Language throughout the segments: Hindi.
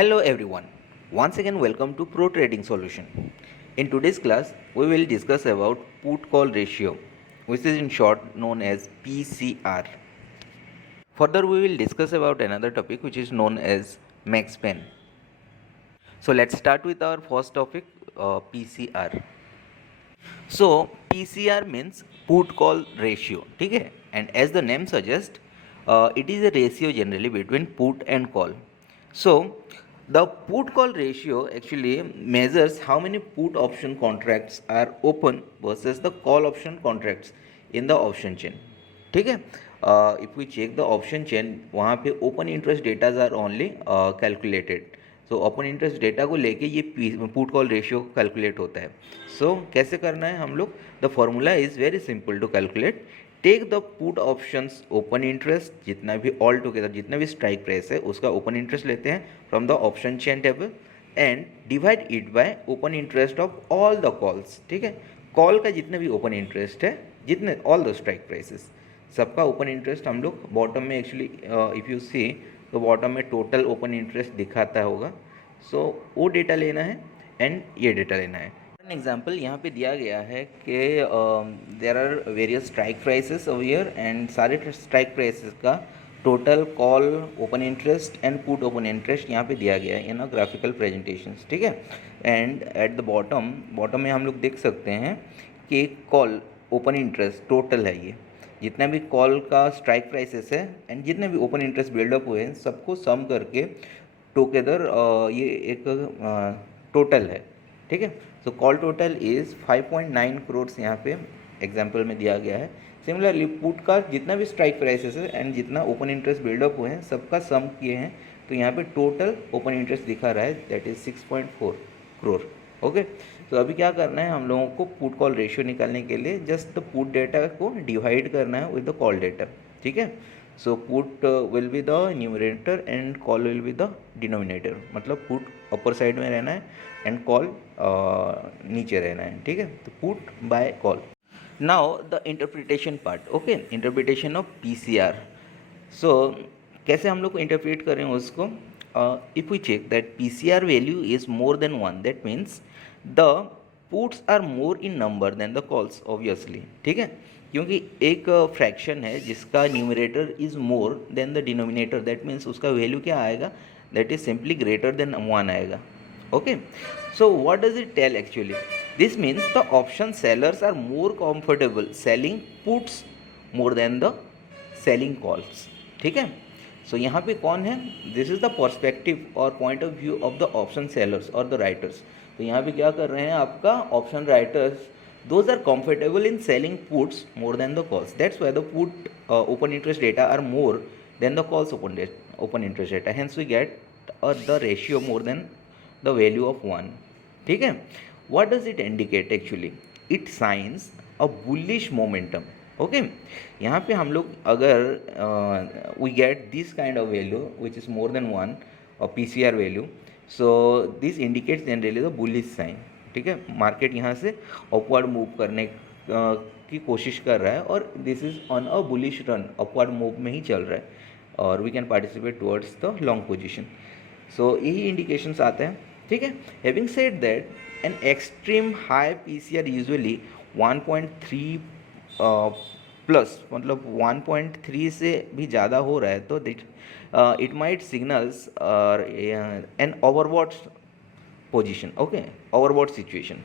Hello everyone. Once again welcome to Pro Trading Solution. In today's class we will discuss about put call ratio, which is in short known as PCR. Further we will discuss about another topic which is known as max pen. So let's start with our first topic, PCR. So PCR means put call ratio, ठीक है? And as the name suggests, it is a ratio generally between put and call. So the put call ratio actually measures how many put option contracts are open versus the call option contracts in the option chain. ठीक है? If we check the option chain, वहाँ पे open interest data are only calculated. So open interest data को लेके ये पुट कॉल रेशियो कैलकुलेट होता है. सो कैसे करना है हम लोग? The formula is very simple to calculate. Take the put options open interest, जितना भी ऑल टुगेदर जितना भी स्ट्राइक प्राइस है उसका ओपन इंटरेस्ट लेते हैं from the option chain table and divide it by open interest of all the calls. ठीक है, कॉल का जितना भी ओपन इंटरेस्ट है, जितने ऑल द स्ट्राइक प्राइसेस, सबका ओपन इंटरेस्ट हम लोग बॉटम में एक्चुअली इफ़ यू सी तो बॉटम में टोटल ओपन इंटरेस्ट दिखाता होगा. सो वो डेटा लेना है एंड ये डेटा लेना है. एन एग्जांपल यहाँ पे दिया गया है कि there are various strike prices over here and सारे स्ट्राइक प्राइसेस का total call open interest and put open interest यहाँ पे दिया गया है इन ग्राफिकल प्रेजेंटेशंस. ठीक है, एंड एट द बॉटम में हम लोग देख सकते हैं कि कॉल ओपन इंटरेस्ट टोटल है, ये जितना भी कॉल का स्ट्राइक प्राइसेस है एंड जितने भी ओपन इंटरेस्ट बिल्डअप हुए हैं सबको सम करके टुगेदर ये एक टोटल है. ठीक है, सो कॉल टोटल इज़ 5.9 करोड़ यहाँ पे एग्जांपल में दिया गया है. सिमिलरली पुट का जितना भी स्ट्राइक प्राइसेस है एंड जितना ओपन इंटरेस्ट बिल्डअप हुए हैं सबका सम किए हैं तो यहाँ पे टोटल ओपन इंटरेस्ट दिखा रहा है, दैट इज़ 6.4 करोड़. ओके, तो अभी क्या करना है हम लोगों को पुट कॉल रेशियो निकालने के लिए जस्ट द पुट डेटा को डिवाइड करना है विद द कॉल डेटा. ठीक है, so put will be the numerator and call will be the denominator. मतलब पुट अपर साइड में रहना है एंड कॉल नीचे रहना है. ठीक है, तो put by call. Now the interpretation part. Okay, interpretation of PCR. So कैसे हम लोग को इंटरप्रेट करें उसको? If we check that PCR value is more than 1, that means the puts are more in number than the calls obviously. ठीक है, क्योंकि एक फ्रैक्शन है जिसका numerator is more than the denominator, that means उसका वैल्यू क्या आएगा? That is simply greater than 1 आएगा. Okay, so what does it tell actually? This means the option sellers are more comfortable selling puts more than the selling calls. ठीक है, सो यहाँ पे कौन है? दिस इज़ द पर्सपेक्टिव और point of view of the option sellers और द राइटर्स. तो यहाँ पे क्या कर रहे हैं आपका option writers, those are comfortable in selling puts more than the calls. That's why the put open interest data are more than the calls open interest data. Hence we get the ratio more than the value of 1. ठीक है, what does it indicate actually? It signs a bullish momentum. Okay, यहाँ पे हम लोग अगर we get this kind of value which is more than 1 और PCR value, so this indicates generally the bullish sign. ठीक है, मार्केट यहाँ से अपवर्ड मूव करने की कोशिश कर रहा है और this is on a bullish run, upward move में ही चल रहा है और we can participate towards the long position. So यही इंडिकेशंस आते हैं. ठीक है, having said that an extreme high PCR usually 1.3 plus, मतलब 1.3 से भी ज़्यादा हो रहा है तो it might signals an overbought position. Okay, overbought situation.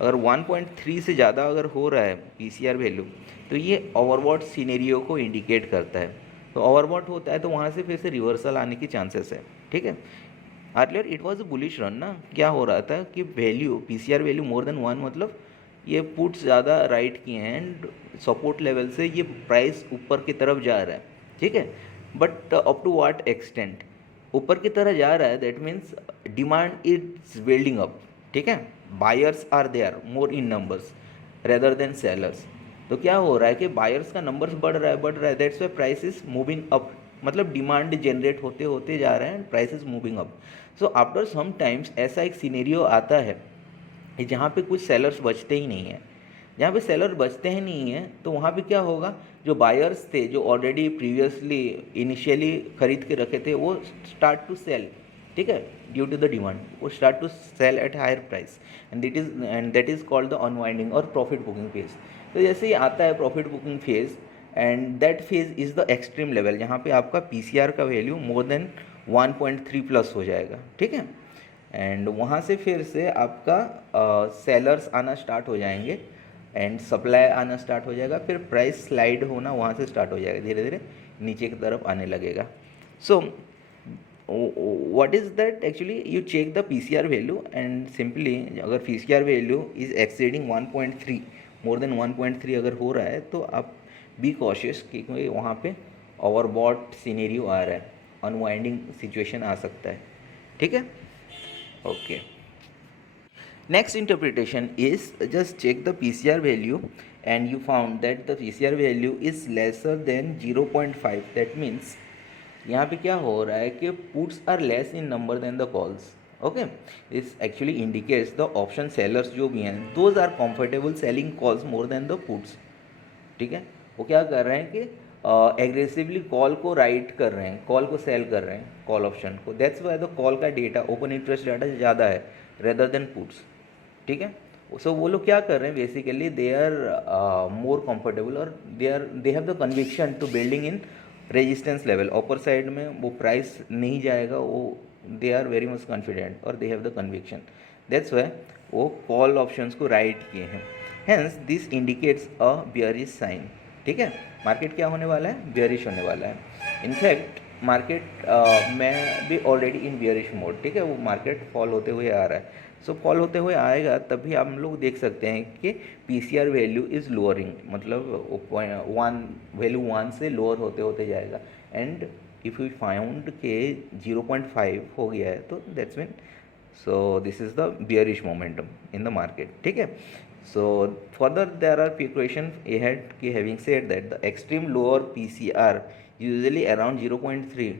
अगर 1.3 से ज़्यादा अगर हो रहा है PCR वैल्यू तो ये ओवरबॉट सिनेरियो को इंडिकेट करता है. तो ओवरबॉट होता है तो वहाँ से फिर से रिवर्सल आने की चांसेस है. ठीक है, earlier it was a bullish run ना. क्या हो रहा था कि value PCR value more than 1, मतलब ये पुट्स ज़्यादा राइट किए हैं एंड सपोर्ट लेवल से ये प्राइस ऊपर की तरफ जा रहा है. ठीक है, but up to what extent ऊपर की तरफ जा रहा है? That means demand is building up. ठीक है, buyers are there more in numbers rather than sellers. तो क्या हो रहा है कि बायर्स का नंबर्स बढ़ रहा है, that's why price is moving up. मतलब डिमांड जनरेट होते होते जा रहा है and price is moving up. So after some times ऐसा एक सीनेरियो आता है जहाँ पे कुछ सेलर्स बचते ही नहीं हैं. जहाँ पे सेलर बचते ही नहीं हैं तो वहाँ पे क्या होगा? जो बायर्स थे जो ऑलरेडी प्रीवियसली इनिशियली ख़रीद के रखे थे वो स्टार्ट टू सेल. ठीक है, ड्यू टू द डिमांड वो start to sell at higher price, and that is called the unwinding और प्रॉफिट बुकिंग फेज। तो जैसे ही आता है profit booking phase, and that phase is the extreme level, जहाँ पे आपका पीसीआर का वैल्यू मोर देन 1.3 प्लस हो जाएगा, ठीक है। एंड वहाँ से फिर से आपका सेलर्स आना स्टार्ट हो जाएंगे एंड सप्लाई आना स्टार्ट हो जाएगा, फिर प्राइस स्लाइड होना वहाँ से स्टार्ट हो जाएगा, धीरे धीरे नीचे की तरफ आने लगेगा। सो what is that, actually you check the PCR value and simply अगर PCR value is exceeding 1.3, more than 1.3 अगर हो रहा है तो आप बी कॉशियस, क्योंकि वहाँ पे ओवरबॉट सिनेरियो आ रहा है, अनवाइंडिंग सिचुएशन आ सकता है, ठीक है। Okay, next interpretation is just check the PCR value and you found that the PCR value is lesser than 0.5, that means यहाँ पे क्या हो रहा है कि puts are less in number than the calls. Okay, this actually indicates the option sellers जो भी हैं those are comfortable selling calls more than the puts, ठीक है। वो क्या कर रहे हैं कि एग्रेसिवली कॉल को राइट कर रहे हैं, कॉल को सेल कर रहे हैं, कॉल ऑप्शन को, दैट्स वाई द कॉल का डेटा, ओपन इंटरेस्ट डाटा ज़्यादा है रेदर देन पुट्स, ठीक है। सो वो लोग क्या कर रहे हैं, basically they are more comfortable और they have the conviction to building in resistance level, upper side में वो प्राइस नहीं जाएगा, वो they are very much confident और they have the conviction, that's why वो कॉल ऑप्शंस को राइट किए हैं। Hence this indicates a bearish sign, ठीक है। मार्केट क्या होने वाला है, बियरिश होने वाला है। इनफैक्ट मार्केट में भी ऑलरेडी इन बियरिश मोड, ठीक है, वो मार्केट फॉल होते हुए आ रहा है। सो फॉल होते हुए आएगा तभी हम लोग देख सकते हैं कि पीसीआर वैल्यू इज़ लोअरिंग, मतलब वैल्यू 1 से लोअर होते होते जाएगा, एंड इफ़ यू फाउंड के 0.5 हो गया है तो that's mean, so this is the bearish momentum in the market, ठीक है। So further there are precaution ahead कि having said that the extreme lower PCR usually around 0.3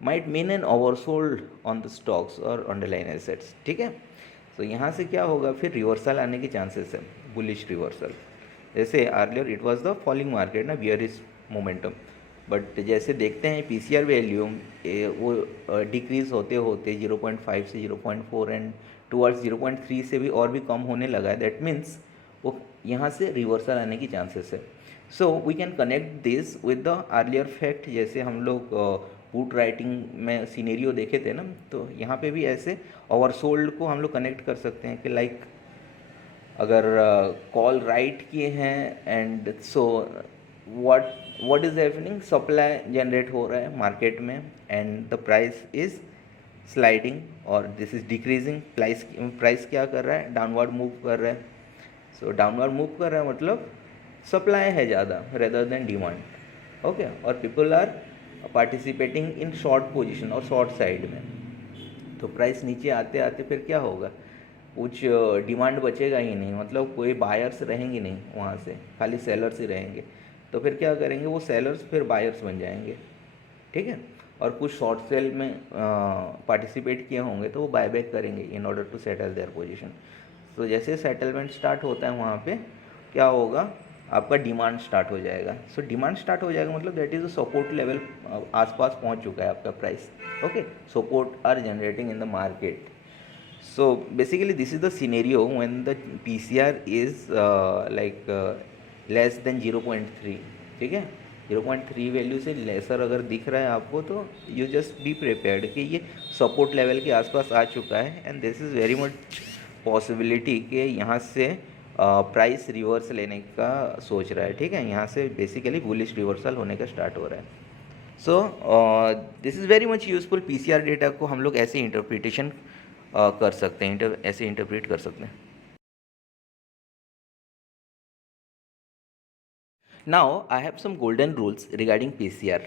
might mean an oversold on the stocks और underlying assets, ठीक है। तो यहाँ से क्या होगा, फिर रिवर्सल आने के चांसेस है, बुलिश रिवर्सल। जैसे earlier it was the falling market ना, बियरिश मोमेंटम, बट जैसे देखते हैं पीसीआर वैल्यू वो डिक्रीज होते होते 0.5 से 0.4 एंड टुवर्ड्स 0.3 से भी और भी कम होने लगा है, दैट मीन्स वो यहाँ से रिवर्सल आने की चांसेस है। So we can connect this with the earlier fact, जैसे हम लोग पुट राइटिंग में सीनेरियो देखे थे ना, तो यहाँ पे भी ऐसे ओवरसोल्ड को हम लोग कनेक्ट कर सकते हैं कि लाइक अगर कॉल राइट किए हैं and so what is happening, supply generate हो रहा है मार्केट में and the price is sliding और दिस इज़ डिक्रीजिंग, प्राइस क्या कर रहा है, डाउनवर्ड मूव कर रहा है। सो डाउनवर्ड मूव कर रहा है मतलब सप्लाई है ज़्यादा रेदर देन डिमांड, ओके, और people are participating in short position और शॉर्ट साइड में, तो प्राइस नीचे आते आते फिर क्या होगा, कुछ डिमांड बचेगा ही नहीं, मतलब कोई बायर्स रहेंगे नहीं वहाँ से, खाली सेलर्स ही रहेंगे। तो फिर क्या करेंगे, वो सेलर्स फिर बायर्स बन जाएंगे, ठीक है, और कुछ शॉर्ट सेल में पार्टिसिपेट किए होंगे तो वो बाय बैक करेंगे in order to settle their position. तो जैसे सेटलमेंट स्टार्ट होता है वहाँ पे क्या होगा, आपका डिमांड स्टार्ट हो जाएगा। सो डिमांड स्टार्ट हो जाएगा मतलब that is a support level, आसपास पहुँच चुका है आपका प्राइस, okay, support are generating in the market. So basically this is the scenario when the PCR is less than 0.3, ठीक है, 0.3 वैल्यू से लेसर अगर दिख रहा है आपको तो यू जस्ट बी प्रिपेयर्ड कि ये सपोर्ट लेवल के आसपास आ चुका है and this is very much possibility कि यहाँ से प्राइस रिवर्स लेने का सोच रहा है, ठीक है, यहाँ से बेसिकली बुलिश रिवर्सल होने का स्टार्ट हो रहा है। So this is very much useful, PCR data को हम लोग ऐसे इंटरप्रिटेशन कर सकते हैं, ऐसे इंटरप्रेट कर सकते हैं। Now I have some golden rules regarding PCR,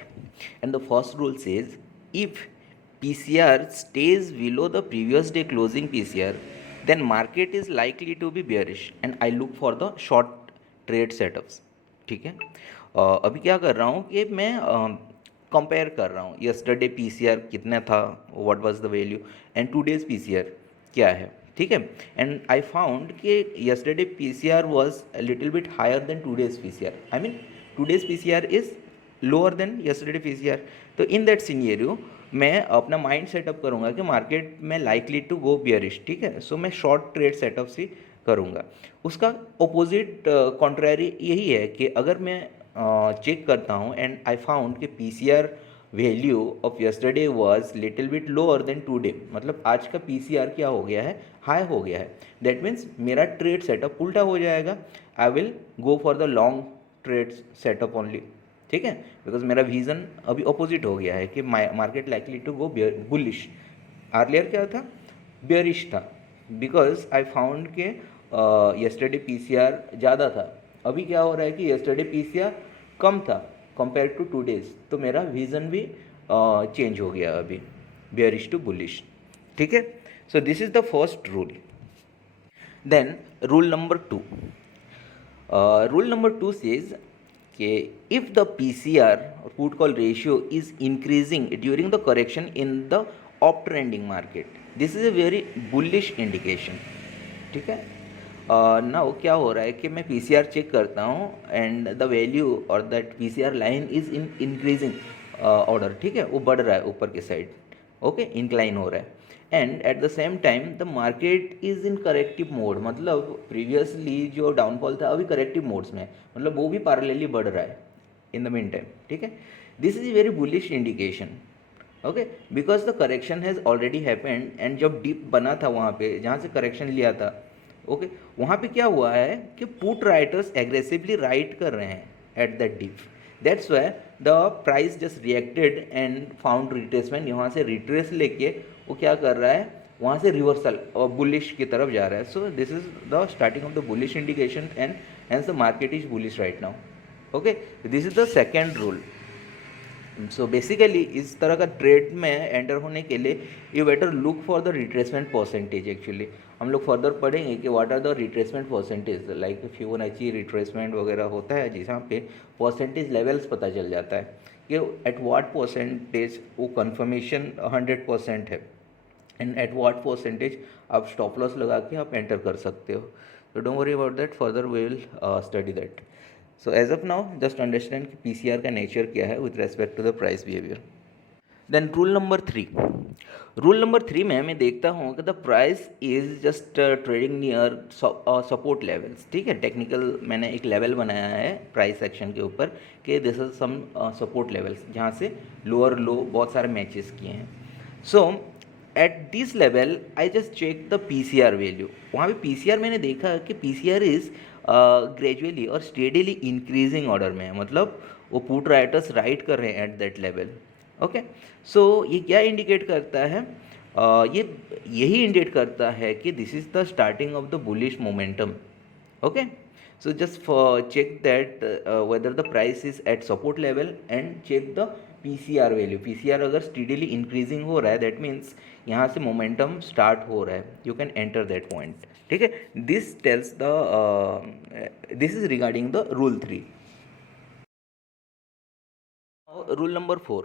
and the first rule says if PCR stays below the previous day closing PCR, then market is likely to be bearish and I look for the short trade setups, ठीक है। अभी क्या कर रहा हूँ कि मैं कंपेयर कर रहा हूँ, यस्टरडे पीसीआर कितना था, what was the value, and today's PCR क्या है, ठीक है, एंड आई फाउंड कि yesterday PCR was a little bit higher than today's PCR, I mean today's PCR is lower than yesterday PCR. तो इन दैट सिनेरियो मैं अपना माइंड सेटअप करूँगा कि मार्केट में लाइकली टू गो बियरिश, ठीक है। सो मैं शॉर्ट ट्रेड सेटअप से करूँगा। उसका ऑपोजिट कॉन्ट्ररी यही है कि अगर मैं चेक करता हूँ एंड आई फाउंड कि PCR value of yesterday was little bit lower than today, मतलब आज का पीसीआर क्या हो गया है, हाई हो गया है। दैट मीन्स मेरा ट्रेड सेटअप उल्टा हो जाएगा। I will go for the long trade setup only, ठीक है, बिकॉज मेरा विजन अभी अपोजिट हो गया है कि market likely to go bullish. Earlier क्या था, बेयरिश था, बिकॉज आई फाउंड के यस्टरडे पीसीआर ज़्यादा था। अभी क्या हो रहा है कि यस्टरडे पीसीआर कम था कंपेयर टू टू डेज, तो मेरा विजन भी चेंज हो गया अभी, बेयरिश टू बुलिश, ठीक है। So this is the first rule. Then rule number 2, rule number 2 says if the PCR or put call ratio is increasing during the correction in the uptrending market, this is a very bullish indication, ठीक है। नाउ क्या हो रहा है कि मैं PCR चेक करता हूँ एंड द वैल्यू और that PCR line is in increasing order, ठीक है, वो बढ़ रहा है ऊपर की साइड, ओके, इंक्लाइन हो रहा है। And eight the same time the market is in corrective mode, मतलब प्रीवियसली जो डाउनफॉल था अभी करेक्टिव मोड्स में, मतलब वो भी पैरेलली बढ़ रहा है इन द मीन टाइम, ठीक है। This is very bullish indication, okay, because the correction has already happened. And जब डिप बना था वहाँ पे जहाँ से करेक्शन लिया था, ओके, वहाँ पे क्या हुआ है कि पुट राइटर्स एग्रेसिवली राइट कर रहे हैं at that dip. That's why the price just reacted and found retracement. यहाँ से रिट्रेस लेके वो क्या कर रहा है, वहाँ से रिवर्सल और बुलिश की तरफ जा रहा है। So this is the starting of the bullish indication and hence the market is bullish right now, okay. This is the second rule. So basically इस तरह का ट्रेड में एंटर होने के लिए you better look for the retracement percentage. Actually हम लोग फर्दर पढ़ेंगे कि what are the retracement percentage, like Fibonacci retracement वगैरह होता है जहाँ पे परसेंटेज लेवल्स पता चल जाता है कि एट व्हाट परसेंटेज वो कन्फर्मेशन 100% है एंड एट व्हाट परसेंटेज आप स्टॉप लॉस लगा के आप एंटर कर सकते हो। तो don't worry about that, further we will study that. So as of now just understand कि पीसीआर का नेचर क्या है with respect to the price behaviour. Then rule number 3, rule number 3 में मैं देखता हूँ कि the price is just trading near support levels, ठीक है। टेक्निकल मैंने एक लेवल बनाया है प्राइस एक्शन के ऊपर कि this is some support levels जहाँ से लोअर लो बहुत सारे मैचेस किए हैं। So at this level I just check the PCR value. वहाँ पे पीसीआर मैंने देखा कि पीसीआर इज़ ग्रेजुअली और स्टेडीली इंक्रीजिंग ऑर्डर में है, मतलब वो पुट राइटर्स राइट कर रहे हैं एट दैट लेवल, ओके। सो ये क्या इंडिकेट करता है, ये यही इंडिकेट करता है कि this is the starting of the bullish momentum, okay. So just check that whether the price is at support level and check the PCR value. PCR अगर स्टीडीली इंक्रीजिंग हो रहा है दैट मीन्स यहाँ से मोमेंटम स्टार्ट हो रहा है, you can enter that point, ठीक है। This tells the this is regarding the rule 3। Rule number 4,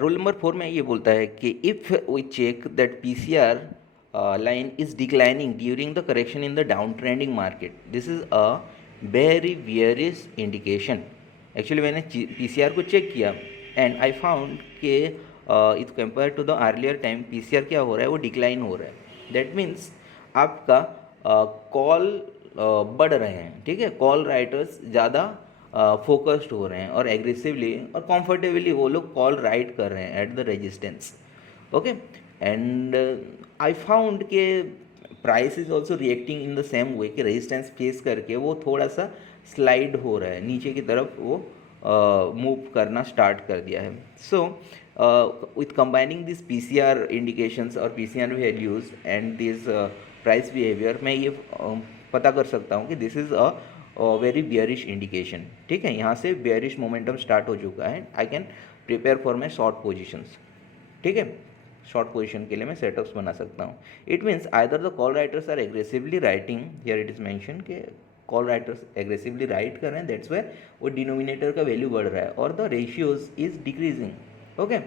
rule number 4 में ये बोलता है कि if we check that PCR line is declining during the correction in the downtrending market, this is a very bearish indication। Actually मैंने पीसीआर को चेक किया एंड आई फाउंड के it compare to the earlier time PCR क्या हो रहा है, वो डिक्लाइन हो रहा है। दैट मीन्स आपका कॉल बढ़ रहे हैं, ठीक है, कॉल राइटर्स ज़्यादा फोकस्ड हो रहे हैं और एग्रेसिवली और कंफर्टेबली वो लोग कॉल राइट कर रहे हैं at the resistance, okay. And I found के price is also reacting in the same way कि रेजिस्टेंस फेस करके वो थोड़ा सा स्लाइड हो रहा है नीचे की तरफ, वो मूव करना स्टार्ट कर दिया है। So with combining this PCR indications और PCR values and this price behaviour, मैं ये पता कर सकता हूँ कि this is a very bearish indication, ठीक है। यहाँ से बियरिश मोमेंटम स्टार्ट हो चुका है। I can prepare for my short positions, ठीक है। शॉर्ट पोजीशन के लिए मैं सेटअप्स बना सकता हूँ। It means either the call writers are aggressively writing, here it is mention कि कॉल राइटर्स एग्रेसिवली राइट कर रहे हैं, दैट्स वाई वो डिनोमिनेटर का वैल्यू बढ़ रहा है और the ratios is decreasing, okay.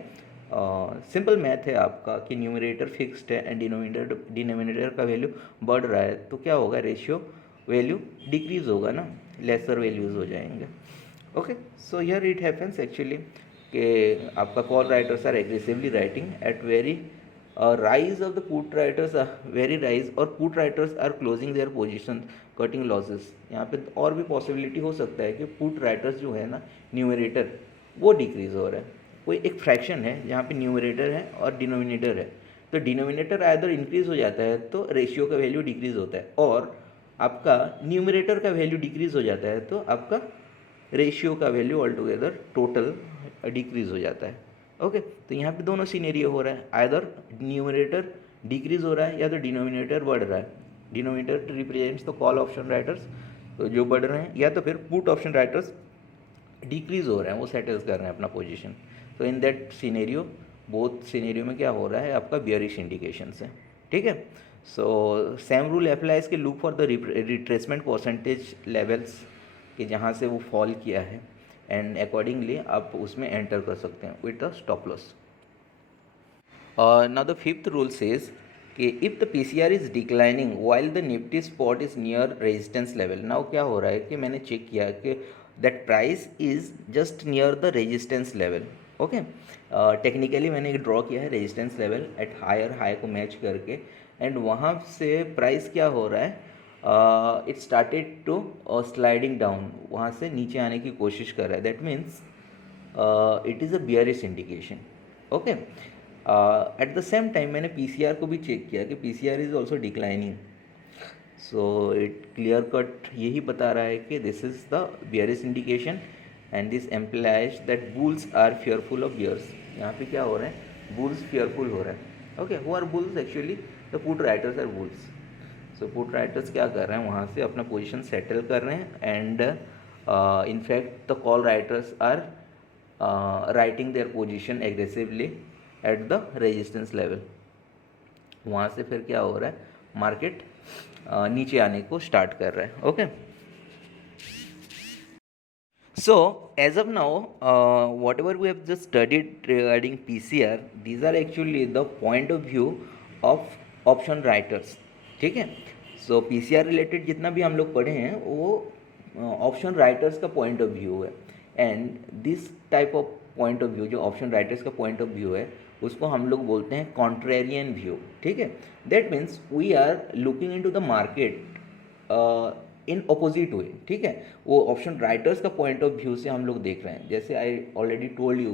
Simple math है आपका कि न्यूमरेटर फिक्स्ड है एंड डिनोमिनेटर का वैल्यू बढ़ रहा है, तो क्या होगा, रेशियो वैल्यू डिक्रीज होगा ना, लेसर वैल्यूज हो जाएंगे, okay. So here it happens actually कि आपका call writers are aggressively writing at very rise of the put writers are very rise और put writers are closing their position cutting losses। यहाँ पे और भी पॉसिबिलिटी हो सकता है कि पुट राइटर्स जो है ना न्यूमरेटर वो डिक्रीज हो रहा है। कोई एक फ्रैक्शन है जहाँ पे न्यूमरेटर है और डिनोमिनेटर है, तो डिनोमिनेटर आइदर इंक्रीज हो जाता है तो रेशियो का वैल्यू डिक्रीज होता है, और आपका न्यूमरेटर का वैल्यू डिक्रीज हो जाता है तो आपका रेशियो का value all together total decrease हो जाता है। ओके, तो यहाँ पे दोनों सीनेरियो हो रहा है, आइदर न्यूमरेटर डिक्रीज हो रहा है या तो डिनोमिनेटर बढ़ रहा है। डिनोमिनेटर रिप्रेजेंट्स तो कॉल ऑप्शन राइटर्स तो जो बढ़ रहे हैं, या तो फिर पुट ऑप्शन राइटर्स डिक्रीज हो रहे हैं, वो सेटल्स कर रहे हैं अपना पोजीशन। तो in that scenario, both scenario में क्या हो रहा है, आपका बियरिश इंडिकेशन है। ठीक है, सो सेम रूल अप्लाइज के look for the retracement percentage levels कि जहाँ से वो फॉल किया है, एंड अकॉर्डिंगली आप उसमें एंटर कर सकते हैं with the stop loss. Now the fifth rule says कि if the PCR is declining while the Nifty spot is near resistance level. Now क्या हो रहा है कि मैंने चेक किया कि that price is just near the resistance level. Okay, technically मैंने एक ड्रॉ किया है resistance level at higher high को मैच करके, एंड वहाँ से प्राइस क्या हो रहा है, it started to sliding down, वहाँ से नीचे आने की कोशिश कर रहा है। That means it is a bearish indication. Okay, at the same time मैंने पीसीआर को भी चेक किया कि PCR is also declining, so it clear cut यही बता रहा है कि this is the bearish indication and this implies that bulls are fearful of bears. यहाँ पे क्या हो रहा है, बुल्स फियरफुल हो रहा है। Okay, who are bulls, actually the put writers are bulls. So put writers क्या कर रहे हैं, वहाँ से अपना पोजीशन सेटल कर रहे हैं, and in fact the call writers are writing their position aggressively at the resistance level. वहाँ से फिर क्या हो रहा है, मार्केट नीचे आने को स्टार्ट कर रहा है। Okay, so as of now, whatever we have just studied regarding PCR, these are actually the point of view of option writers। ठीक है, सो PCR रिलेटेड जितना भी हम लोग पढ़े हैं वो ऑप्शन राइटर्स का पॉइंट ऑफ व्यू है, and this type of point of view जो ऑप्शन राइटर्स का पॉइंट ऑफ व्यू है उसको हम लोग बोलते हैं कॉन्ट्रेरियन व्यू। ठीक है, that means we are looking into the market in opposite way. ठीक है, वो ऑप्शन राइटर्स का पॉइंट ऑफ व्यू से हम लोग देख रहे हैं। जैसे I already told you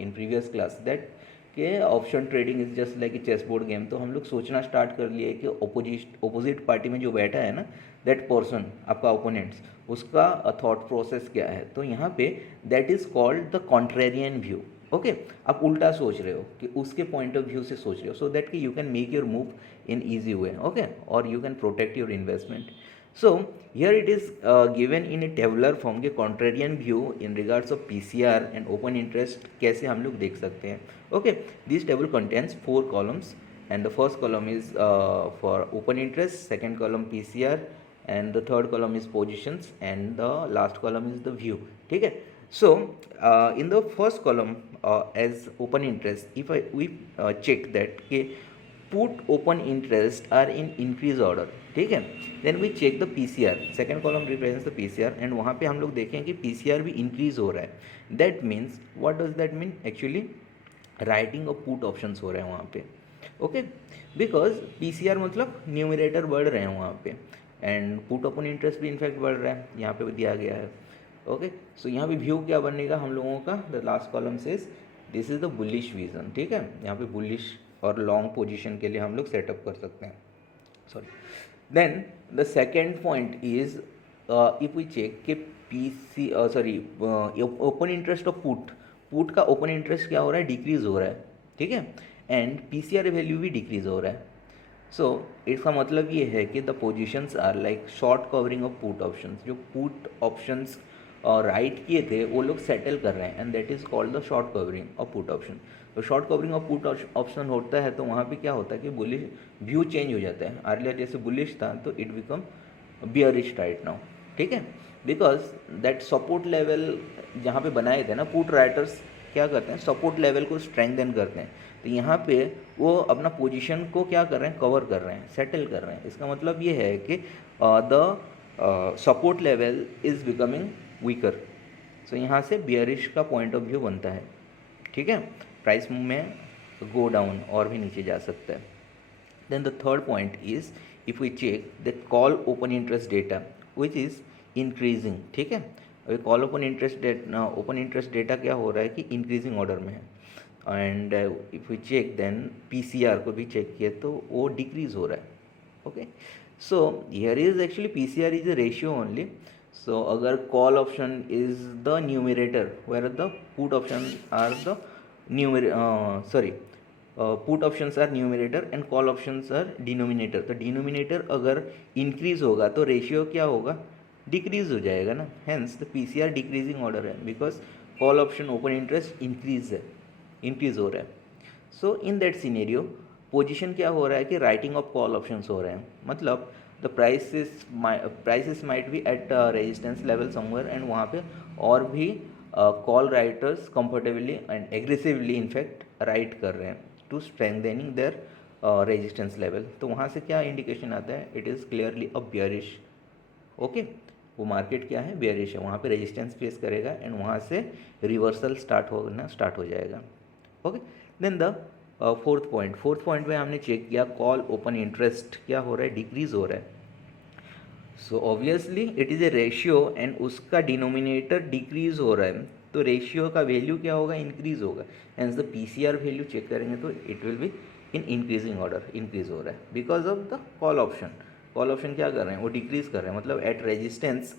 in previous class that कि option trading is just like a chess board game. तो हम लोग सोचना स्टार्ट कर लिए कि ओपोजिट पार्टी में जो बैठा है ना, दैट पर्सन आपका ओपोनेंट्स, उसका थॉट प्रोसेस क्या है। तो यहाँ पे that is called the contrarian view. Okay, आप उल्टा सोच रहे हो कि उसके पॉइंट ऑफ व्यू से सोच रहे हो, सो दैट कि you can make your move in easy way. Okay, और you can protect your investment. So here it is given in a tabular form के contrarian view in regards of PCR and open interest कैसे हम लोग देख सकते हैं। Okay, this table contains 4 columns and the first column is for open interest, second column PCR and the third column is positions and the last column is the view। ठीक है, so in the first column as open interest, if we check that के put open interest are in increase order। ठीक है, then we check the PCR, second column represents the PCR, and वहाँ पे हम लोग देखें कि पीसीआर भी इंक्रीज हो रहा है। That means what does that mean, actually writing of put options हो रहे हैं वहाँ पे। ओके, बिकॉज पीसीआर मतलब न्यूमरेटर बढ़ रहे हैं वहाँ पे, एंड पुट ओपन इंटरेस्ट भी इनफैक्ट बढ़ रहा है, यहाँ पे दिया गया है। ओके, सो यहाँ पे व्यू क्या बनेगा हम लोगों का, the last column says this is the bullish vision. ठीक है, यहाँ पे बुलिश और लॉन्ग पोजीशन के लिए हम लोग सेटअप कर सकते हैं। Sorry, then the second point is if we check कि ओपन इंटरेस्ट ऑफ पुट का ओपन इंटरेस्ट क्या हो रहा है, डिक्रीज हो रहा है। ठीक है, एंड पीसीआर वैल्यू भी डिक्रीज हो रहा है। सो इसका मतलब ये है कि the positions are like short covering of put options. जो पुट ऑप्शंस राइट किए थे वो लोग सेटल कर रहे हैं, and that is called the short covering of put option. तो short covering of put option होता है तो वहाँ पे क्या होता है कि बुलिश व्यू चेंज हो जाता है। अर्लियर जैसे बुलिश था तो it become bearish right now. ठीक है, बिकॉज दैट सपोर्ट लेवल जहाँ पे बनाए थे ना, पुट राइटर्स क्या करते हैं, सपोर्ट लेवल को स्ट्रेंथन करते हैं। तो यहाँ पे वो अपना पोजीशन को क्या कर रहे हैं, कवर कर रहे हैं, सेटल कर रहे हैं। इसका मतलब ये है कि the support level is becoming weaker. So यहाँ से बियरिश का पॉइंट ऑफ व्यू बनता है, ठीक है, प्राइस में गो डाउन और भी नीचे जा सकता है। Then the third point is if we check the call open interest data which is increasing, ठीक है। अभी कॉल ओपन इंटरेस्ट डेटा क्या हो रहा है कि इंक्रीजिंग ऑर्डर में है, and if we check then PCR को भी चेक किए तो वो डिक्रीज हो रहा है, okay. So here is actually PCR is a ratio only. So अगर call option is the numerator where the put option are the put options are numerator and call options are denominator, तो डिनोमिनेटर अगर इंक्रीज होगा तो रेशियो क्या होगा, डिक्रीज हो जाएगा ना। Hence the PCR decreasing order है because call option open interest increase हो रहा है। So in that scenario position क्या हो रहा है कि राइटिंग ऑफ कॉल ऑप्शंस हो रहे हैं, मतलब the prices might be at resistance level somewhere, and वहाँ पे और भी call writers comfortably and aggressively in fact write कर रहे हैं to strengthening their resistance level. तो वहाँ से क्या इंडिकेशन आता है, it is clearly a bearish, okay. वो मार्केट क्या है, बियरिश है, वहाँ पे रेजिस्टेंस फेस करेगा एंड वहाँ से रिवर्सल स्टार्ट हो जाएगा, okay. Then the fourth point में हमने चेक किया कॉल ओपन इंटरेस्ट क्या हो रहा है, डिक्रीज हो रहा है। So obviously it is a ratio and उसका डिनोमिनेटर डिक्रीज हो रहा है, तो रेशियो का वैल्यू क्या होगा, इंक्रीज होगा। And the PCR value check करेंगे तो it will be in increasing order, increase हो रहा है because of the call option क्या कर रहे हैं, वो डिक्रीज कर रहे हैं, मतलब at resistance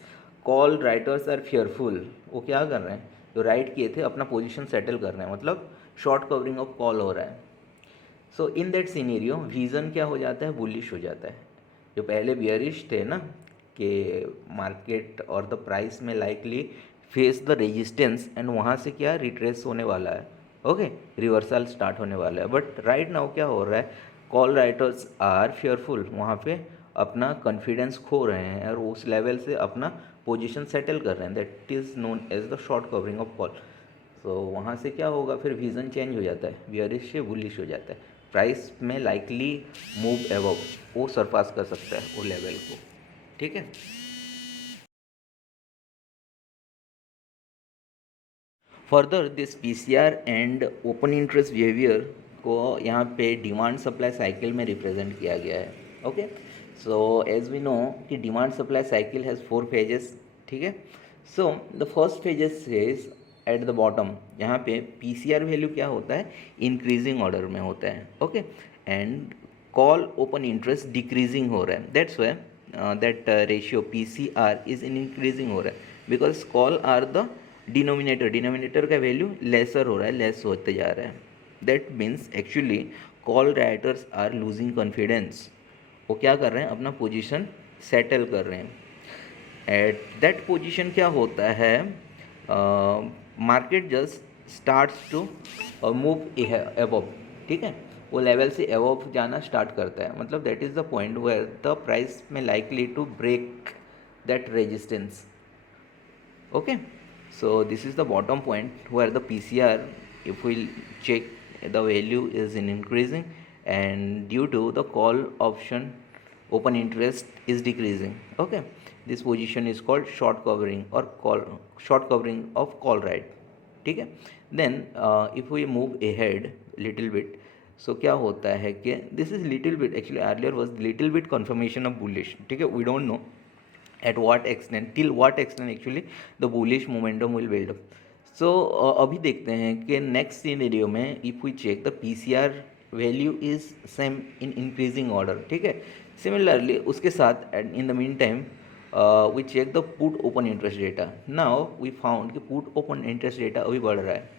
call writers are fearful, वो क्या कर रहे हैं, जो राइट किए थे अपना पोजीशन सेटल कर रहे हैं, मतलब शॉर्ट कवरिंग ऑफ कॉल हो रहा है। So in that scenario reason क्या हो जाता है, बुलिश हो जाता है। जो पहले बियरिश थे ना कि मार्केट और द प्राइस में likely face the resistance and वहाँ से क्या रिट्रेस होने वाला है, ओके, रिवर्सल स्टार्ट होने वाला है। बट राइट नाउ क्या हो रहा है, कॉल राइटर्स आर फेयरफुल, वहाँ पे अपना कॉन्फिडेंस खो रहे हैं और उस लेवल से अपना पोजीशन सेटल कर रहे हैं, that is known as the short covering of call. तो वहाँ से क्या होगा, फिर विज़न चेंज हो जाता है, बियरिश से बुलिश हो जाता है, प्राइस में लाइकली मूव एबव, वो सरपास कर सकता है वो लेवल को, ठीक है। Further this PCR and open interest behaviour को यहाँ पे डिमांड सप्लाई साइकिल में रिप्रेजेंट किया गया है, okay. So as we know कि demand supply cycle has 4 phases, ठीक है। So the first phases is at the bottom, यहाँ पे पीसीआर वैल्यू क्या होता है, इंक्रीजिंग ऑर्डर में होता है, okay. And call open interest decreasing हो रहा है, that's why that ratio PCR is in increasing हो रहा है because call are the denominator का वैल्यू लेसर हो रहा है, लेस होते जा रहा है। That means actually call writers are losing confidence, वो क्या कर रहे हैं, अपना पोजीशन सेटल कर रहे हैं। एट दैट पोजीशन क्या होता है, market just starts to move above, ठीक है, वो लेवल से अबव जाना स्टार्ट करता है, मतलब that is the point where the price में likely to break that resistance, okay. So this is the bottom point where the PCR, if we check, the value is in increasing, and due to the call option open interest is decreasing, okay. This position is called short covering or short covering of call right, ठीक है। then if we move ahead little bit, so क्या होता है कि this is little bit, actually earlier was little bit confirmation of bullish, ठीक है, we don't know at what extent, till what extent actually the bullish momentum will build up. So अभी देखते हैं कि नेक्स्ट सिनेरियो में if we check the PCR value is same in increasing order, ठीक है। सिमिलरली उसके साथ in the mean time we check the put open interest data, now we found कि पुट ओपन इंटरेस्ट डेटा अभी बढ़ रहा है,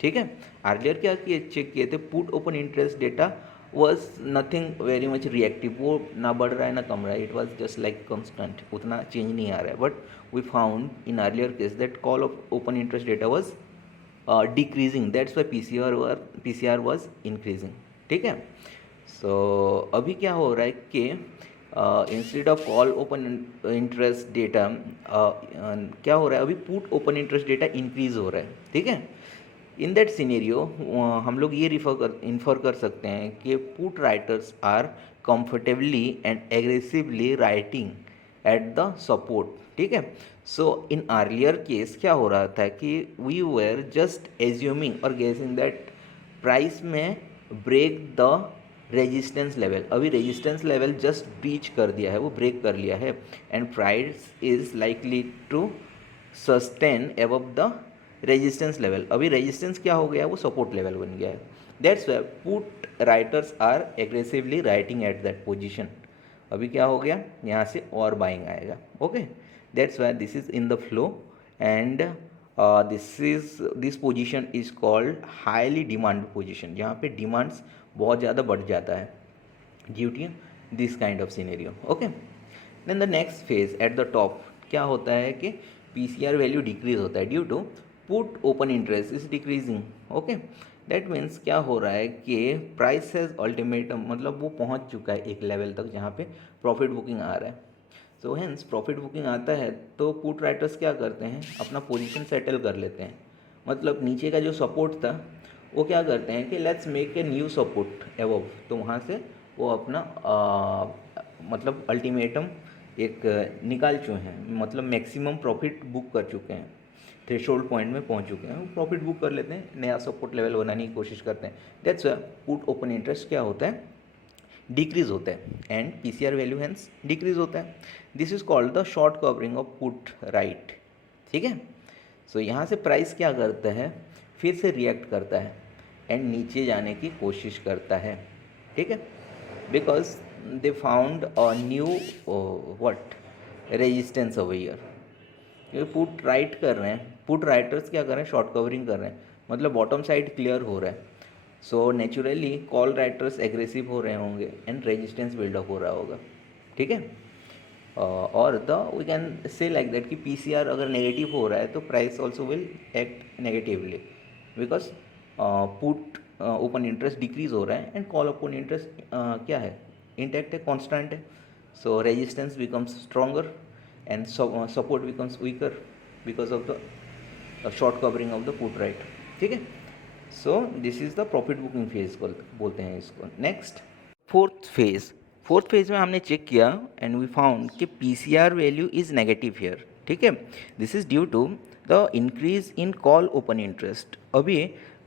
ठीक है। अर्लियर क्या किए, चेक किए थे, put open interest data was nothing very much reactive, वो ना बढ़ रहा है ना कम रहा है, it was just like constant, उतना चेंज नहीं आ रहा है। But we found in earlier case that call of open interest data was decreasing, that's why PCR was increasing, ठीक है। सो अभी क्या हो रहा है कि instead of call open interest data क्या हो रहा है, अभी put open interest data increase हो रहा है, ठीक है। इन दैट सिनेरियो हम लोग ये इन्फर कर सकते हैं कि put writers are comfortably and aggressively writing at the support, ठीक है। सो इन अर्लियर केस क्या हो रहा था कि वी वेर जस्ट एज्यूमिंग और गेसिंग दैट प्राइस में ब्रेक द रेजिस्टेंस लेवल, अभी रेजिस्टेंस लेवल जस्ट ब्रीच कर दिया है, वो ब्रेक कर लिया है, and price is likely to sustain above the resistance level, अभी रेजिस्टेंस क्या हो गया है, वो सपोर्ट लेवल बन गया है। That's why put writers are aggressively writing at that position, अभी क्या हो गया, यहाँ से और बाइंग आएगा, okay. That's why this is in the flow and this position is called highly demand position, जहाँ पे डिमांड्स बहुत ज़्यादा बढ़ जाता है due to this kind of scenario, okay. Then the next phase at the top क्या होता है कि पीसीआर वैल्यू डिक्रीज होता है due to put open interest is decreasing, okay. That means क्या हो रहा है कि प्राइस हैज़ अल्टीमेटम, मतलब वो पहुंच चुका है एक लेवल तक जहाँ पे प्रॉफिट बुकिंग आ रहा है। सो हेंस प्रॉफिट बुकिंग आता है तो पुट राइटर्स क्या करते हैं, अपना पोजीशन सेटल कर लेते हैं, मतलब नीचे का जो सपोर्ट था वो क्या करते हैं कि let's make a new support above, तो वहाँ से वो अपना मतलब अल्टीमेटम एक निकाल चुके हैं, मतलब मैक्सिमम प्रॉफिट बुक कर चुके हैं, थ्रेशोल्ड पॉइंट में पहुंच चुके हैं, प्रॉफिट बुक कर लेते हैं, नया सपोर्ट लेवल बनाने की कोशिश करते हैं। That's why put open interest क्या होता है, डिक्रीज होता है, and PCR value hence decrease होता है। This is called the short covering of put right, ठीक है। सो यहाँ से प्राइस क्या करता है, फिर से रिएक्ट करता है एंड नीचे जाने की कोशिश करता है, ठीक है, because they found a knew what resistance over here, क्योंकि पुट राइट कर रहे हैं, पुट राइटर्स क्या कर रहे हैं, शॉर्ट कवरिंग कर रहे हैं, मतलब बॉटम साइड क्लियर हो रहा है। So naturally call writers aggressive हो रहे होंगे एंड रेजिस्टेंस बिल्डअप हो रहा होगा, ठीक है। और the we can say like that कि पीसीआर अगर नेगेटिव हो रहा है तो price also will act negatively, because put open interest decrease हो रहा है एंड कॉल ओपन इंटरेस्ट क्या है, इंटैक्ट है, कॉन्स्टेंट है। सो resistance becomes stronger and support becomes weaker because of the short covering of the put right, ठीक है। So this is the profit booking phase बोलते हैं इसको। नेक्स्ट फोर्थ फेज में हमने चेक किया एंड वी फाउंड कि PCR value is negative here, ठीक है। This is due to the increase in call open interest, अभी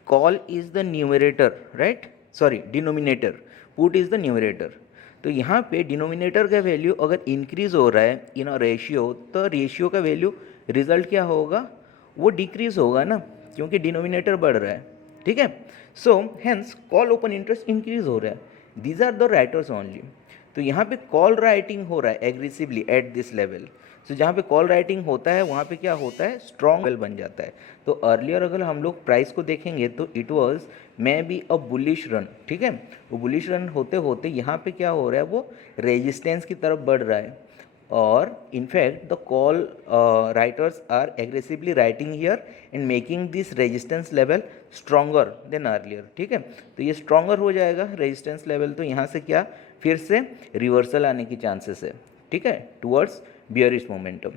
call is the numerator, right, sorry denominator, put is the numerator, तो यहाँ पे डिनोमिनेटर का वैल्यू अगर इंक्रीज हो रहा है इन अ रेशियो, तो रेशियो का वैल्यू रिजल्ट क्या होगा, वो डिक्रीज होगा ना, क्योंकि डिनोमिनेटर बढ़ रहा है, ठीक है। So hence call open interest increase हो रहा है, these are the writers only. तो यहाँ पे कॉल राइटिंग हो रहा है aggressively at this level, so जहाँ पे कॉल राइटिंग होता है वहाँ पे क्या होता है, स्ट्रॉन्ग लेवल बन जाता है। तो अर्लियर अगर हम लोग प्राइस को देखेंगे तो it was may be a bullish run, ठीक है, वो बुलिश रन होते होते यहाँ पे क्या हो रहा है, वो रेजिस्टेंस की तरफ बढ़ रहा है, और in fact the call writers are aggressively writing here and making this resistance level stronger than earlier, ठीक है। तो ये स्ट्रॉन्गर हो जाएगा रेजिस्टेंस लेवल, तो यहाँ से क्या फिर से रिवर्सल आने की चांसेस है, ठीक है, टुवर्ड्स बियरिश मोमेंटम।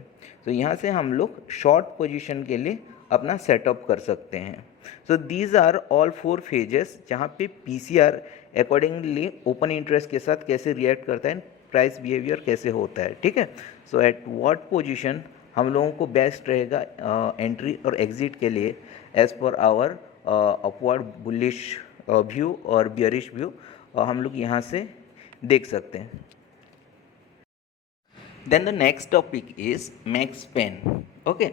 तो यहाँ से हम लोग शॉर्ट पोजीशन के लिए अपना सेटअप कर सकते हैं। So these are all 4 phases जहाँ पे पीसीआर अकॉर्डिंगली ओपन इंटरेस्ट के साथ कैसे रिएक्ट करता है, प्राइस बिहेवियर कैसे होता है, ठीक है। सो एट व्हाट पोजीशन हम लोगों को बेस्ट रहेगा एंट्री और एग्जिट के लिए as per our upward bullish view और बियरिश व्यू, हम लोग यहाँ से देख सकते हैं। Then the next topic is max pen. Okay,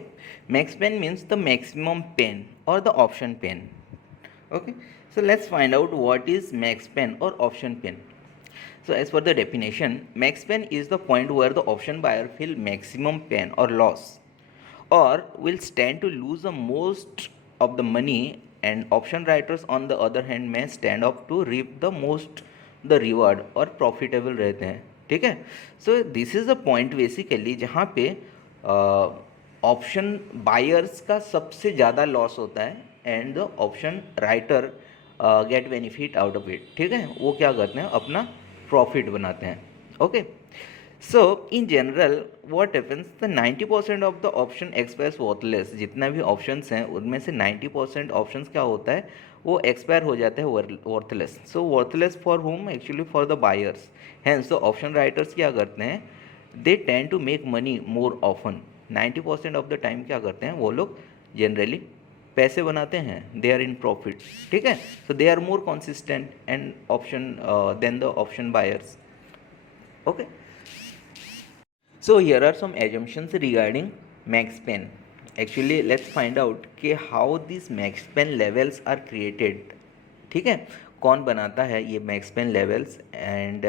max pen means the maximum pen or the option pen. Okay, so let's find out what is max pen or option pen. So as per the definition, max pen is the point where the option buyer feel maximum pain or loss, or will stand to lose the most of the money, and option writers on the other hand may stand up to reap the most the reward or profitable रहते हैं, ठीक है। So this is the point basically जहाँ पे ऑप्शन बायर्स का सबसे ज़्यादा लॉस होता है and the option writer get benefit out of it, ठीक है, वो क्या करते हैं, अपना प्रॉफिट बनाते हैं, okay. So in general what happens, the 90% of the option expires worthless, जितना भी ऑप्शंस हैं उनमें से 90% ऑप्शंस क्या होता है, वो एक्सपायर हो जाते हैं worthless. So worthless for whom, actually for the buyers. Hence the option writers क्या करते हैं, they tend to make money more often. 90% of the time क्या करते हैं वो लोग जनरली पैसे बनाते हैं, दे आर इन प्रॉफिट, ठीक है। So they are more consistent and option than the option buyers, okay. So here are some assumptions regarding max span. Actually let's find out कि how these max span levels are created, ठीक है। कौन बनाता है ये max span levels and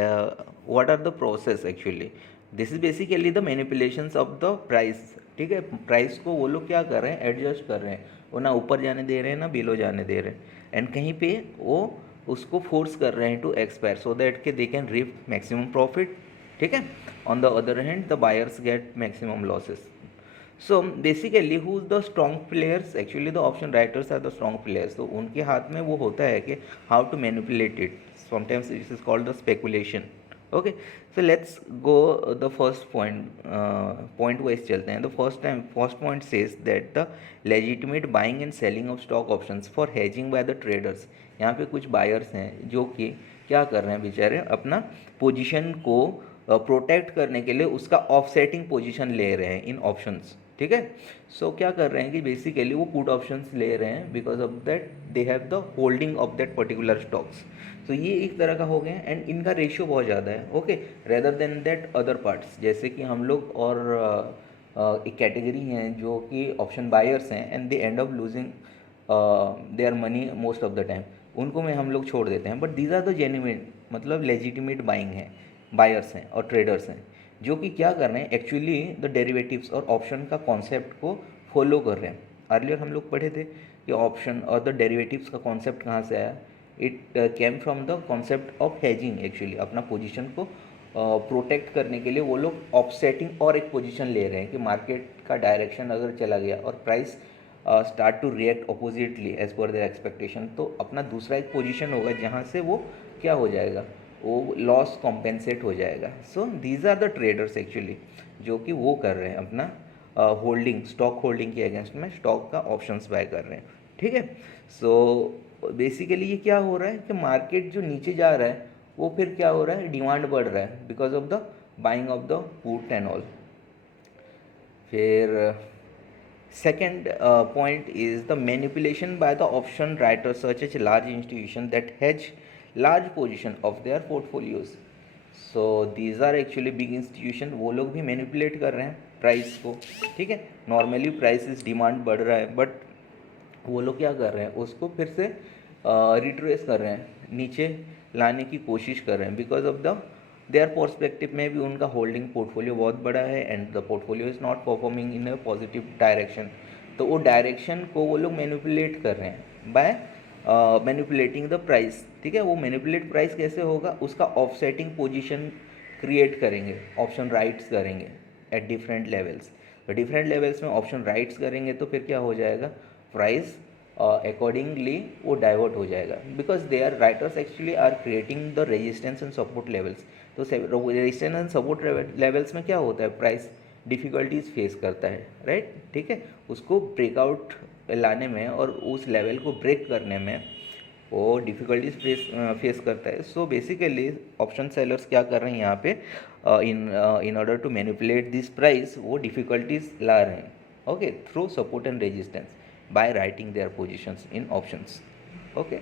what are the process actually. This is basically the manipulations of the price, ठीक है। प्राइस को वो लोग क्या कर रहे हैं, एडजस्ट कर रहे हैं, वो ना ऊपर जाने दे रहे हैं ना बिलो जाने दे रहे हैं, एंड कहीं पे वो उसको फोर्स कर रहे हैं टू एक्सपायर सो दैट के they can reap maximum profit, ठीक है। On the other hand the buyers get maximum losses. So basically who is the strong players, actually the option writers are the strong players. तो उनके हाथ में वो होता है कि how to manipulate it, sometimes it is called the speculation, okay. So let's go the first point wise चलते हैं। The first point says that the legitimate buying and selling of stock options for hedging by the traders. यहाँ पे कुछ बायर्स हैं जो कि क्या कर रहे हैं बेचारे, अपना पोजीशन को प्रोटेक्ट करने के लिए उसका ऑफसेटिंग पोजीशन ले रहे हैं इन ऑप्शंस, ठीक है। सो क्या कर रहे हैं कि बेसिकली वो पुट ऑप्शंस ले रहे हैं because of that they have the holding of that particular stocks. तो ये एक तरह का हो गया एंड इनका रेशियो बहुत ज़्यादा है, okay, rather than that other parts. जैसे कि हम लोग और एक कैटेगरी हैं जो कि ऑप्शन बायर्स हैं and they end of losing their money most of the time, उनको में हम लोग छोड़ देते हैं। But these are the genuine, मतलब लेजिटिमेट बाइंग है, बायर्स हैं और ट्रेडर्स हैं जो कि क्या कर रहे हैं एक्चुअली द डेरिवेटिव्स और ऑप्शन का कॉन्सेप्ट को फॉलो कर रहे हैं। अर्लियर हम लोग पढ़े थे कि ऑप्शन और द डेरिवेटिव्स का कॉन्सेप्ट कहाँ से आया, it came from the concept of hedging. Actually अपना पोजीशन को प्रोटेक्ट करने के लिए वो लोग ऑफसेटिंग और एक पोजीशन ले रहे हैं कि मार्केट का डायरेक्शन अगर चला गया और price start to react oppositely as per their expectation, तो अपना दूसरा एक पोजीशन होगा जहाँ से वो क्या हो जाएगा, वो लॉस कॉम्पेंसेट हो जाएगा। So these are the traders actually जो कि वो कर रहे हैं अपना होल्डिंग, स्टॉक होल्डिंग के अगेंस्ट में स्टॉक का ऑप्शंस बाय कर रहे हैं, ठीक है। सो बेसिकली ये क्या हो रहा है कि मार्केट जो नीचे जा रहा है वो फिर क्या हो रहा है, डिमांड बढ़ रहा है because of the buying of the put and all. फिर second point is the manipulation by the option writers such as large institutions that hedge large portion of their portfolios. So these are actually big institution, वो लोग भी मैनिपुलेट कर रहे हैं प्राइस को, ठीक है। नॉर्मली प्राइस डिमांड बढ़ रहा है बट वो लोग क्या कर रहे हैं उसको फिर से रिट्रेस कर रहे हैं, नीचे लाने की कोशिश कर रहे हैं because of the their perspective में भी उनका होल्डिंग पोर्टफोलियो बहुत बड़ा है and the portfolio is not performing in a positive direction. तो वो डायरेक्शन को वो लोग मैनिपुलेट कर रहे हैं बाय मैनिपुलेटिंग द प्राइस, ठीक है। वो मैनिपुलेट प्राइस कैसे होगा, उसका ऑफसेटिंग पोजीशन क्रिएट करेंगे, ऑप्शन राइट्स करेंगे एट डिफरेंट लेवल्स। तो डिफरेंट लेवल्स में ऑप्शन राइट्स करेंगे तो फिर क्या हो जाएगा, प्राइस अकॉर्डिंगली वो डाइवर्ट हो जाएगा because they are writers actually are creating the resistance and support levels. तो रेजिस्टेंस एंड सपोर्ट लेवल्स में क्या होता है, प्राइस डिफ़िकल्टीज फेस करता है, राइट, ठीक है। उसको ब्रेकआउट लाने में और उस लेवल को ब्रेक करने में वो डिफ़िकल्टीज फेस करता है। सो बेसिकली ऑप्शन सेलर्स क्या कर रहे हैं यहाँ पे, in order to manipulate this price वो डिफ़िकल्टीज ला रहे हैं, okay, through support and resistance by writing their positions in options, okay.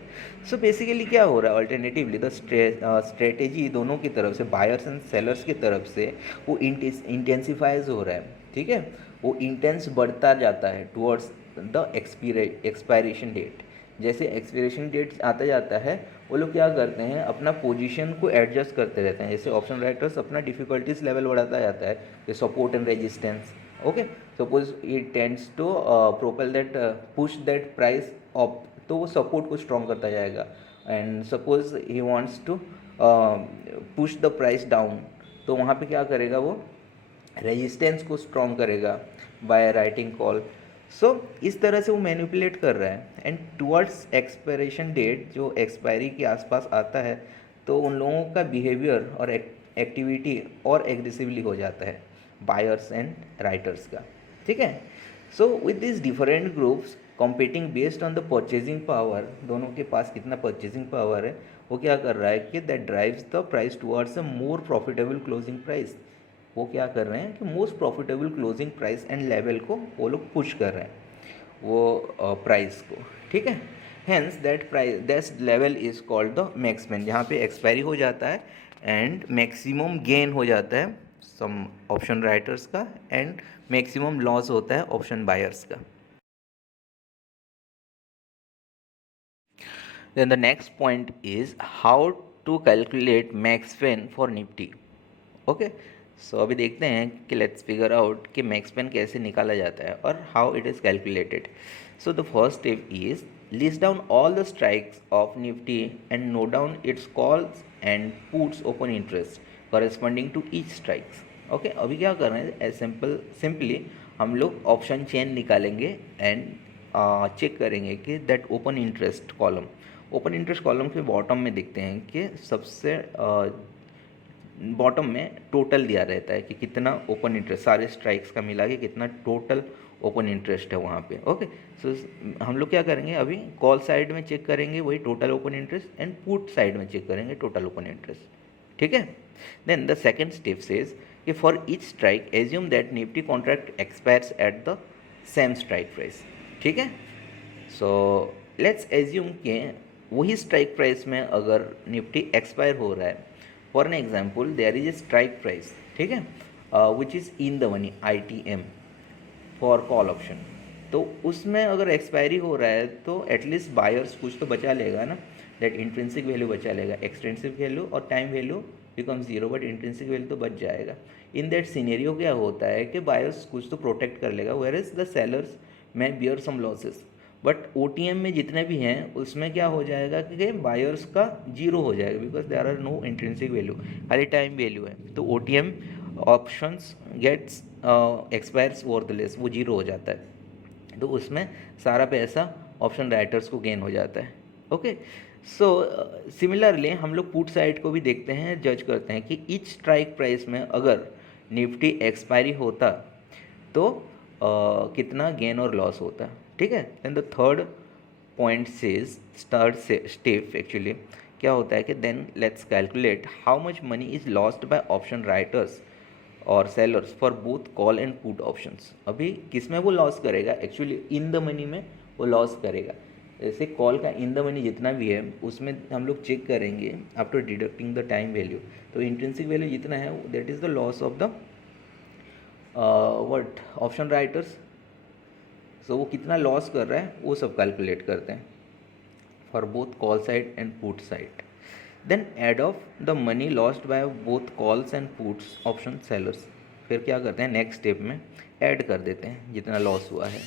So basically क्या हो रहा है, अल्टरनेटिवली द स्ट्रेटेजी दोनों की तरफ से, बायर्स एंड सेलर्स की तरफ से वो इंटेंसिफाइज हो रहा है, ठीक है। वो इंटेंस बढ़ता जाता है टुवर्ड्स द एक्सपायरेशन डेट। जैसे एक्सपायरेशन डेट आता जाता है वो लोग क्या करते हैं, अपना पोजीशन को एडजस्ट करते रहते हैं। जैसे ऑप्शन राइटर्स अपना डिफ़िकल्टीज लेवल बढ़ाता जाता है, ये support and resistance, okay. Suppose it tends to propel that push that price up, तो वो सपोर्ट को स्ट्रॉन्ग करता जाएगा। And suppose he wants to push the price down, तो वहाँ पे क्या करेगा, वो रेजिस्टेंस को स्ट्रॉन्ग करेगा बाय राइटिंग कॉल। सो इस तरह से वो मैनिपुलेट कर रहा है एंड टुवर्ड्स एक्सपायरेशन डेट, जो एक्सपायरी के आसपास आता है, तो उन लोगों का बिहेवियर और एक्टिविटी और एग्रेसिवली हो जाता है बायर्स एंड राइटर्स का, ठीक है। So with this different groups competing based on the purchasing power, दोनों के पास कितना परचेजिंग पावर है, वो क्या कर रहा है कि that drives the price towards a more profitable closing price. वो क्या कर रहे हैं कि most profitable closing price and level को वो लोग पुश कर रहे हैं वो प्राइस को, ठीक है। Hence that price that level is called the max pain, जहाँ पे एक्सपायरी हो जाता है एंड मैक्सिमम गेन हो जाता है सम ऑप्शन राइटर्स का एंड मैक्सिमम लॉस होता है ऑप्शन बायर्स का। Then the next point is how to calculate max for Nifty. Okay, so अभी देखते हैं कि लेट्स फिगर आउट कि मैक्स पेन कैसे निकाला जाता है और how it is calculated. So the first step is list down all the strikes of Nifty and note down its calls and puts open interest corresponding to each strikes. Okay, अभी क्या कर रहे हैं, सिंपली हम लोग ऑप्शन चेन निकालेंगे एंड चेक करेंगे कि दैट ओपन इंटरेस्ट कॉलम के बॉटम में देखते हैं कि सबसे बॉटम में टोटल दिया रहता है कि कितना ओपन इंटरेस्ट सारे स्ट्राइक्स का मिला के कितना टोटल ओपन इंटरेस्ट है वहाँ पे। ओके, सो हम लोग क्या करेंगे, अभी कॉल साइड में चेक करेंगे वही total open interest and put side में चेक करेंगे टोटल ओपन इंटरेस्ट, ठीक है। Then the second step says कि for each strike assume that Nifty contract expires at the same strike price, ठीक है। सो लेट्स एज्यूम कि वही स्ट्राइक प्राइस में अगर निफ्टी एक्सपायर हो रहा है, for an example there is a strike price, ठीक है, which is in the money ITM for call option, तो उसमें अगर एक्सपायरी हो रहा है तो एटलीस्ट बायर्स कुछ तो बचा लेगा ना, दैट इंट्रिंसिक वैल्यू बचा लेगा, एक्सटेंसिव वैल्यू और time value become zero but intrinsic value तो बच जाएगा। इन दैट सिनेरियो क्या होता है कि बायर्स कुछ तो प्रोटेक्ट कर लेगा, वेयर इज द सेलर्स में bear some losses, but OTM में जितने भी हैं उसमें क्या हो जाएगा कि बायर्स का जीरो हो जाएगा because there are no intrinsic value, खाली टाइम वैल्यू है, तो OTM options gets expires worthless, वो जीरो हो जाता है, तो उसमें सारा पैसा ऑप्शन राइटर्स को गेन हो जाता है। ओके, सो सिमिलरली हम लोग पुट साइड को भी देखते हैं, जज करते हैं कि ईच स्ट्राइक प्राइस में अगर निफ्टी एक्सपायरी होता तो कितना गेन और लॉस होता, ठीक है। Then the third point says third step actually क्या होता है कि then let's calculate how much money is lost by option writers और sellers for both call and put options. अभी किस में वो लॉस करेगा, एक्चुअली इन द मनी में वो लॉस करेगा। जैसे कॉल का इन द मनी जितना भी है उसमें हम लोग चेक करेंगे after deducting the time value, तो इंट्रिंसिक वैल्यू जितना है that is the loss of the what option writers. So वो कितना लॉस कर रहा है वो सब कैलकुलेट करते हैं for both call side and put side. Then add of the money lost by both calls and puts option sellers, फिर क्या करते हैं नेक्स्ट स्टेप में ऐड कर देते हैं जितना लॉस हुआ है।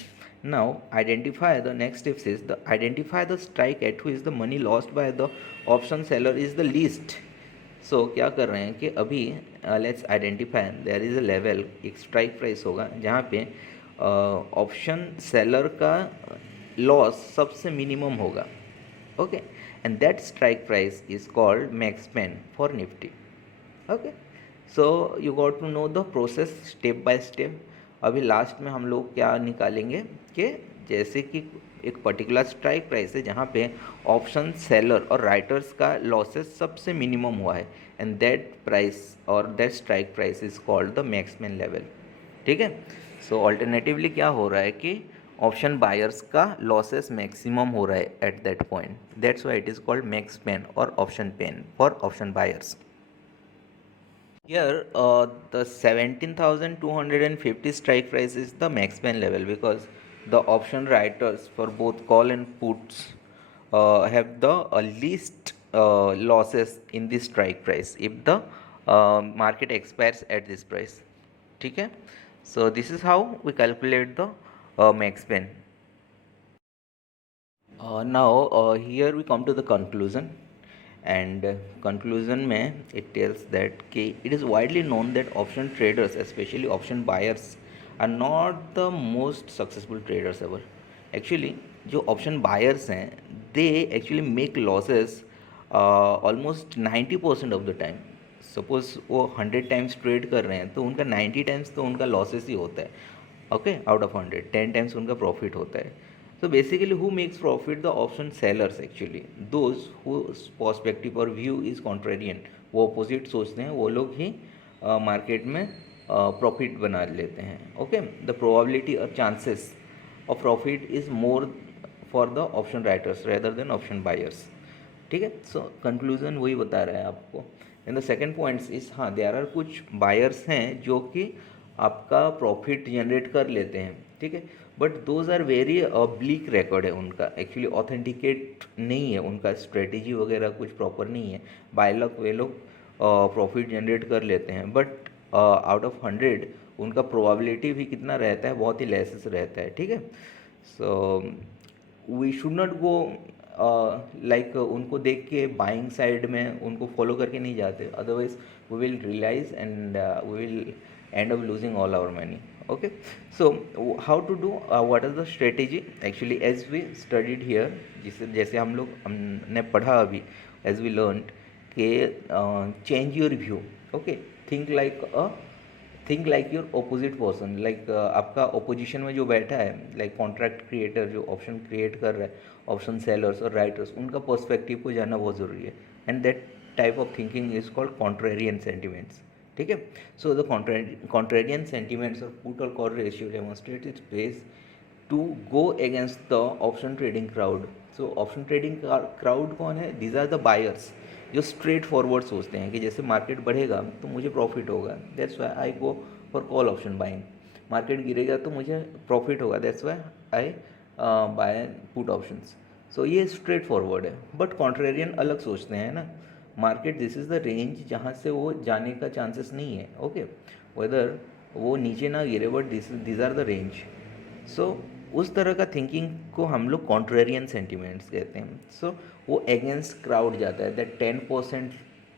Now identify the next step is the identify the strike at which the money lost by the option seller is the least. So क्या कर रहे हैं कि अभी let's identify there is a level, एक स्ट्राइक प्राइस होगा जहाँ पे ऑप्शन सेलर का लॉस सबसे मिनिमम होगा। Okay, and that strike price is called max pain for Nifty. Okay, so you got to know the process step by step. अभी लास्ट में हम लोग क्या निकालेंगे कि जैसे कि एक पर्टिकुलर स्ट्राइक प्राइस है जहाँ पे ऑप्शन सेलर और राइटर्स का लॉसेस सबसे मिनिमम हुआ है, एंड दैट प्राइस और that strike price is called the max pain level, ठीक है। सो ऑल्टरनेटिवली क्या हो रहा है कि ऑप्शन बायर्स का लॉसेस मैक्सिमम हो रहा है at that point, that's why it is called max pain और option pain for option buyers. Here, the 17,250 strike price is the max pen level because the option writers for both call and puts have the least losses in the strike price if the market expires at this price. ठीक है, so this is how we calculate the max pen. Now here we come to the conclusion. And conclusion में it tells that कि it is widely known that option traders, especially option buyers, are not the most successful traders ever. Actually जो option buyers हैं they actually make losses almost 90% of the time. Suppose वो 100 टाइम्स ट्रेड कर रहे हैं तो उनका 90 टाइम्स तो उनका लॉसेस ही होता है, ओके, आउट ऑफ 100 10 टाइम्स उनका प्रॉफिट होता है। So basically who makes profit? The option sellers actually, those whose perspective or view is contrarian, वो opposite सोचते हैं वो लोग ही मार्केट में प्रॉफिट बना लेते हैं. ओके, द प्रोबेबिलिटी और chances of profit is more for the option writers rather than option buyers. ठीक है, सो कंक्लूजन वही बता रहा है आपको. And the second points is, हाँ, देयर आर कुछ बायर्स हैं जो कि आपका प्रॉफिट जनरेट कर लेते हैं. ठीक है, but those are very bleak record है उनका, एक्चुअली ऑथेंटिकेट नहीं है उनका, स्ट्रेटेजी वगैरह कुछ प्रॉपर नहीं है. बाय लक वे लोग प्रॉफिट जनरेट कर लेते हैं, बट आउट ऑफ 100 उनका प्रोबेबिलिटी भी कितना रहता है, बहुत ही लेसेस रहता है. ठीक है, so we should not go like उनको देख के बाइंग साइड में उनको फॉलो करके नहीं जाते, otherwise we will realise and we will end up losing all our money. Okay, so how to do, what is the strategy actually as we studied here, जिसे जैसे हम लोग हमने पढ़ा अभी, as we learned कि change your view. Okay, think like a think like your opposite person, like आपका ओपोजिशन में जो बैठा है, लाइक कॉन्ट्रैक्ट क्रिएटर जो ऑप्शन क्रिएट कर रहा है, ऑप्शन सेलर्स और राइटर्स, उनका पर्सपेक्टिव को जानना बहुत ज़रूरी है. And that type of thinking is called contrarian sentiments. ठीक है, सो द कॉन्ट्रेरियन सेंटिमेंट्स और पुट और call ratio demonstrate its base to go against the option trading crowd. So option trading crowd कौन है? दीज आर द बायर्स जो स्ट्रेट फॉरवर्ड सोचते हैं कि जैसे मार्केट बढ़ेगा तो मुझे प्रॉफिट होगा, that's why I go for call option buying. Market गिरेगा तो मुझे प्रॉफिट होगा, that's why I buy put options. So ये स्ट्रेट फॉरवर्ड है. बट कॉन्ट्रेरियन अलग सोचते हैं ना, market this is the range जहाँ से वो जाने का चांसेस नहीं है. ओके, वेदर वो नीचे ना गिरे, but this are the range. So उस तरह का थिंकिंग को हम लोग कॉन्ट्रेरियन सेंटिमेंट्स कहते हैं. सो वो अगेंस्ट क्राउड जाता है. दैट 10%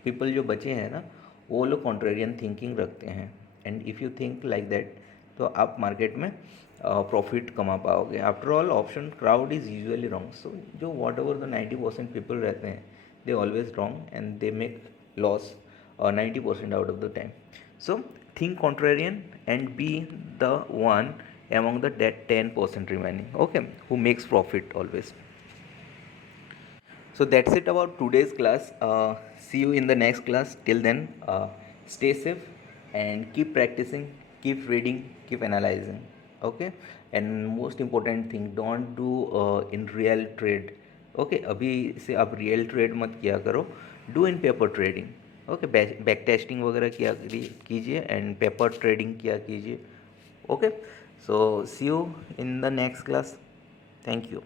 पीपल जो बचे हैं ना, वो लोग कॉन्ट्रेरियन थिंकिंग रखते हैं. And if you think like that तो आप मार्केट में प्रॉफिट कमा पाओगे. After all option crowd is usually wrong. So जो वॉट एवर द 90% पीपल रहते हैं, they always wrong and they make loss 90% out of the time. So think contrarian and be the one among the 10% remaining, okay, who makes profit always. So that's it about today's class. See you in the next class. Till then, stay safe and keep practicing, keep reading, keep analyzing. Okay, and most important thing, don't do in real trade. Okay, अभी से आप रियल ट्रेड मत किया करो, do in paper trading. Okay, back testing वगैरह किया कीजिए एंड पेपर ट्रेडिंग किया कीजिए. Okay, so see you in the next class. Thank you.